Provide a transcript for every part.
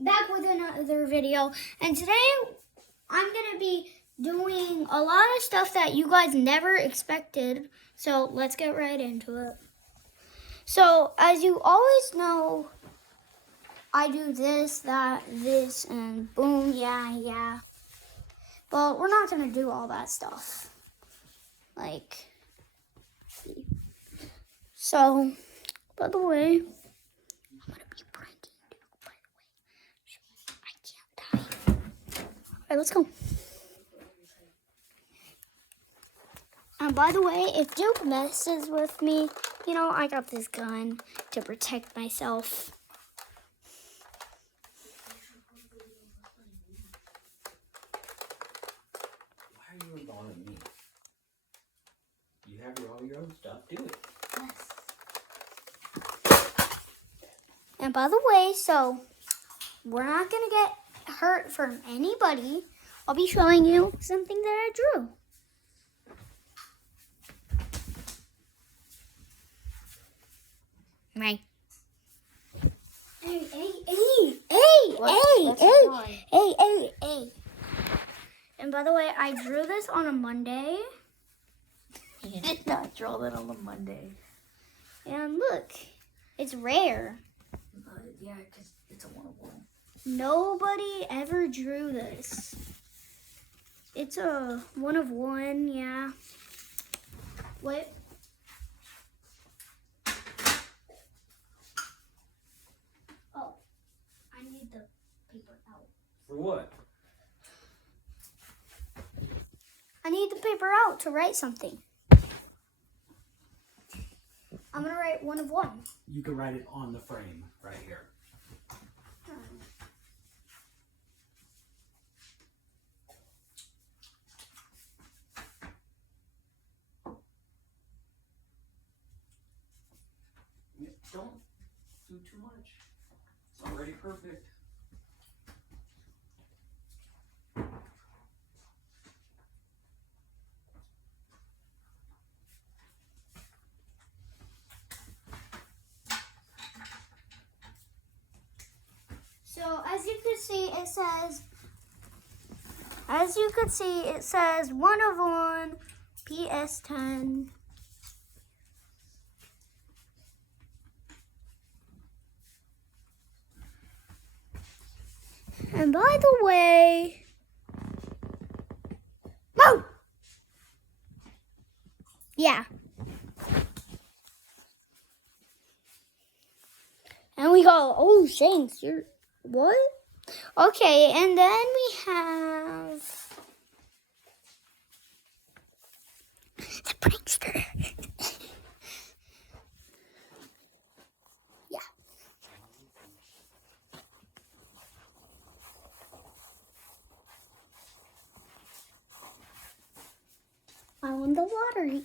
back with another video, and today I'm gonna be doing a lot of stuff that you guys never expected. So let's get right into it. So as you always know, I do this, that, this, and boom, yeah. But we're not gonna do all that stuff. So, by the way, I'm gonna be pranking Duke, by the way. I can't die. Alright, let's go. And by the way, if Duke messes with me, I got this gun to protect myself. Why are you involving me? You have all your own stuff. Do it. Yes. And by the way, so we're not gonna get hurt from anybody. I'll be showing you something that I drew. Right. Hey. And by the way, I drew this on a Monday. You did not draw that on a Monday. And look, it's rare. Yeah, because it's a one-of-one. Nobody ever drew this. It's a one-of-one, yeah. Wait. Oh, I need the paper out. For what? I need the paper out to write something. I'm gonna write one-of-one. You can write it on the frame right here. Don't do too much. It's already perfect. So as you could see, it says one-of-one, PS10. And by the way, whoa! Yeah. And we go, oh, Shanks, you're, what? Okay, and then we have the prankster. Yeah. I won the lottery.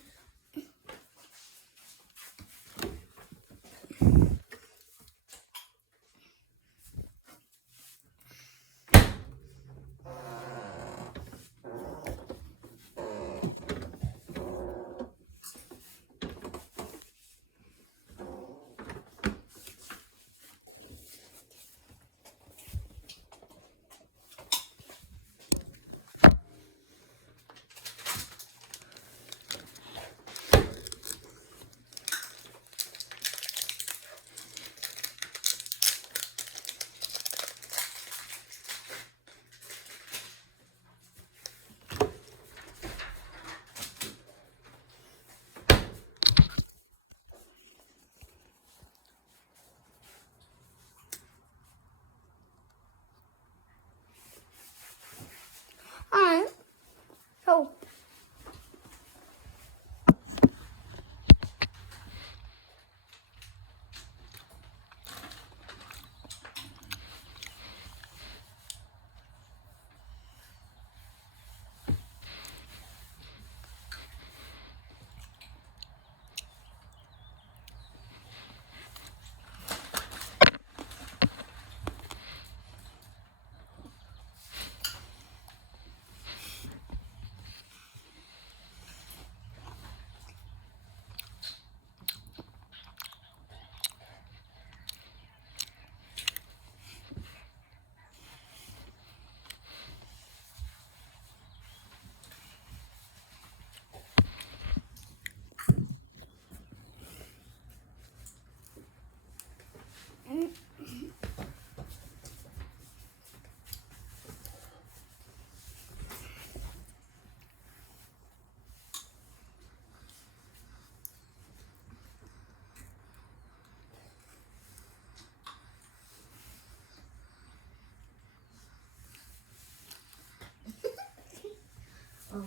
Oh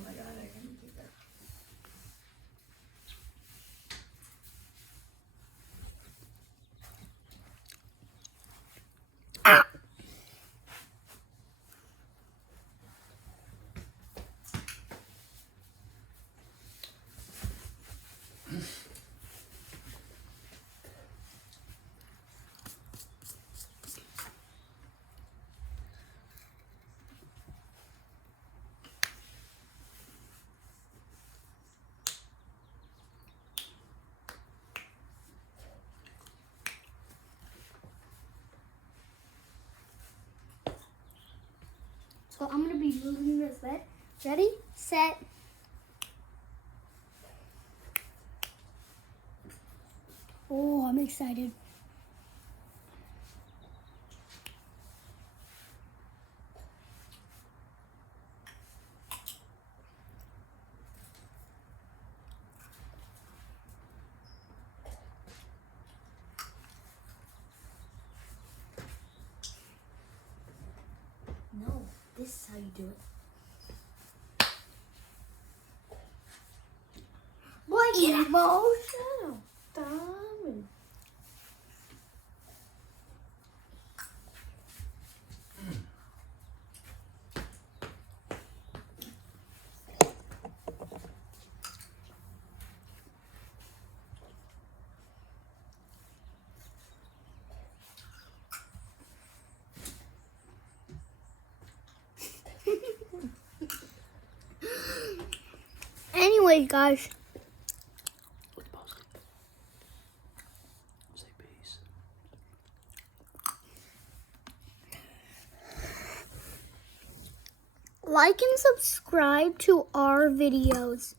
my god, I can keep it. So I'm gonna be moving this bed. Ready, set. Oh, I'm excited. No, this is how you do it. Emotional. Diamond. Anyways, guys, Let's pause it. Say peace. like and subscribe to our videos.